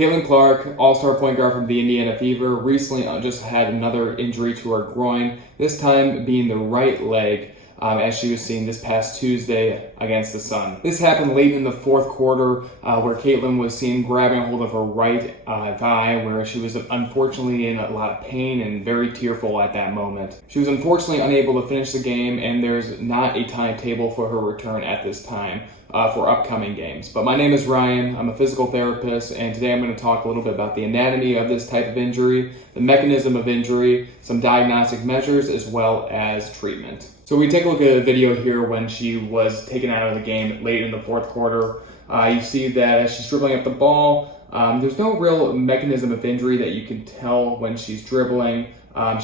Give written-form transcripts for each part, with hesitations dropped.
Caitlin Clark, all-star point guard from the Indiana Fever, recently just had another injury to her groin, this time being the right leg, as she was seen this past Tuesday against the Sun. This happened late in the fourth quarter, where Caitlin was seen grabbing a hold of her right thigh, where she was unfortunately in a lot of pain and very tearful at that moment. She was unfortunately unable to finish the game, and there's not a timetable for her return at this time for upcoming games. But my name is Ryan, I'm a physical therapist, and today I'm going to talk a little bit about the anatomy of this type of injury, the mechanism of injury, some diagnostic measures, as well as treatment. So we take a look at a video here when she was taken out of the game late in the fourth quarter. You see that as she's dribbling up the ball, there's no real mechanism of injury that you can tell when she's dribbling.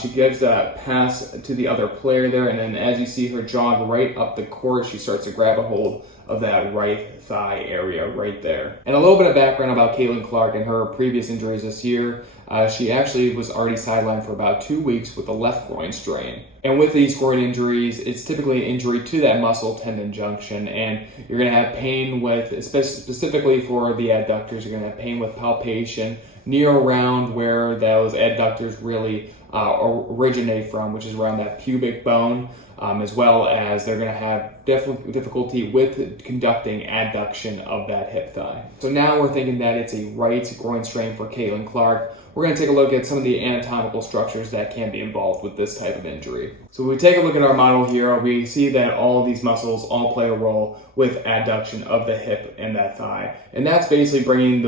She gives a pass to the other player there, and then as you see her jog right up the court, she starts to grab a hold of that right thigh area right there. And a little bit of background about Caitlin Clark and her previous injuries this year. She actually was already sidelined for about 2 weeks with a left groin strain. And with these groin injuries, it's typically an injury to that muscle tendon junction, and you're going to have pain with, specifically for the adductors, you're going to have pain with palpation near around where those adductors really originate from, which is around that pubic bone, as well as they're going to have difficulty with conducting adduction of that hip thigh. So now we're thinking that it's a right groin strain for Caitlin Clark. We're going to take a look at some of the anatomical structures that can be involved with this type of injury. So when we take a look at our model here, we see that all of these muscles all play a role with adduction of the hip and that thigh. And that's basically bringing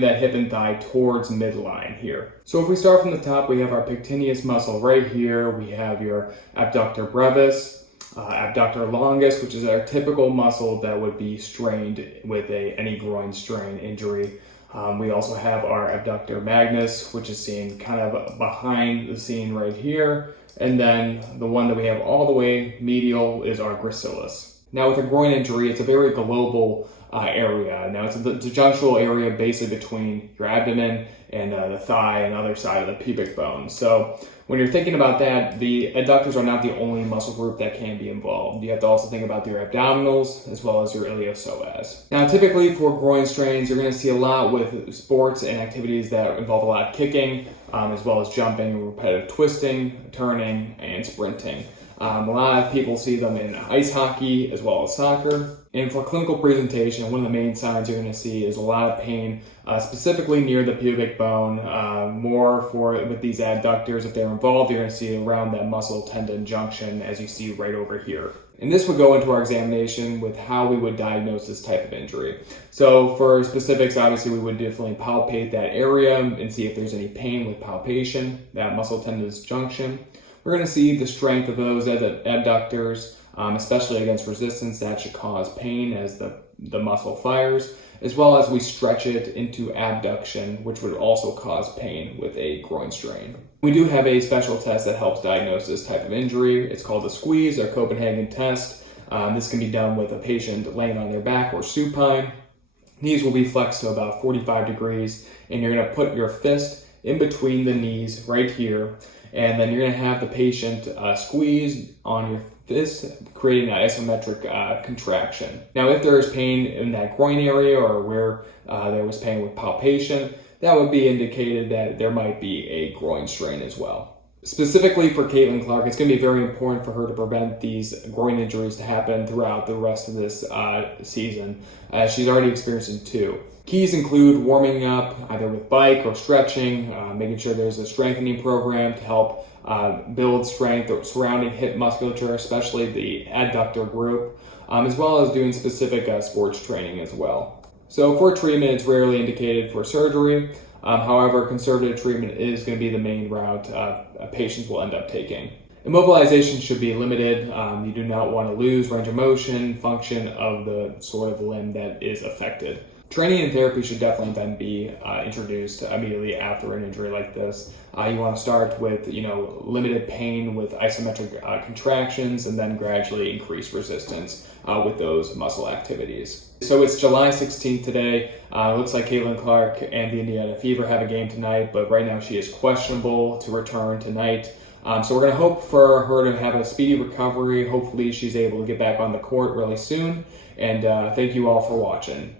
that hip and thigh towards midline here. So if we start from the top, we have our pectineus muscle right here. We have your abductor brevis, abductor longus, which is our typical muscle that would be strained with any groin strain injury. We also have our abductor magnus, which is seen kind of behind the scene right here. And then the one that we have all the way medial is our gracilis. Now with a groin injury, it's a very global area. Now it's the junctional area basically between your abdomen and the thigh and other side of the pubic bone. So when you're thinking about that, the adductors are not the only muscle group that can be involved. You have to also think about your abdominals as well as your iliopsoas. Now typically for groin strains, you're going to see a lot with sports and activities that involve a lot of kicking, as well as jumping, repetitive twisting, turning, and sprinting. A lot of people see them in ice hockey as well as soccer. And for clinical presentation, one of the main signs you're going to see is a lot of pain, specifically near the pubic bone. More with these adductors, if they're involved, you're going to see around that muscle tendon junction, as you see right over here. And this would go into our examination with how we would diagnose this type of injury. So for specifics, obviously we would definitely palpate that area and see if there's any pain with palpation, that muscle tendon junction. We're going to see the strength of those adductors, especially against resistance. That should cause pain as the muscle fires, as well as we stretch it into abduction, which would also cause pain with a groin strain. We do have a special test that helps diagnose this type of injury. It's called the squeeze or Copenhagen test. This can be done with a patient laying on their back or supine. Knees will be flexed to about 45 degrees, and you're going to put your fist in between the knees right here. And then you're going to have the patient squeeze on your fist, creating an isometric contraction. Now, if there is pain in that groin area or where there was pain with palpation, that would be indicated that there might be a groin strain as well. Specifically for Caitlin Clark, it's going to be very important for her to prevent these groin injuries to happen throughout the rest of this season, as she's already experiencing 2. Keys include warming up either with bike or stretching, making sure there's a strengthening program to help build strength or surrounding hip musculature, especially the adductor group, as well as doing specific sports training as well. So for treatment, it's rarely indicated for surgery. However, conservative treatment is going to be the main route patients will end up taking. Immobilization should be limited. You do not want to lose range of motion, function of the sort of limb that is affected. Training and therapy should definitely then be introduced immediately after an injury like this. You want to start with, limited pain with isometric contractions, and then gradually increase resistance with those muscle activities. So it's July 16th today. Looks like Caitlin Clark and the Indiana Fever have a game tonight, but right now she is questionable to return tonight. So we're going to hope for her to have a speedy recovery. Hopefully she's able to get back on the court really soon. And thank you all for watching.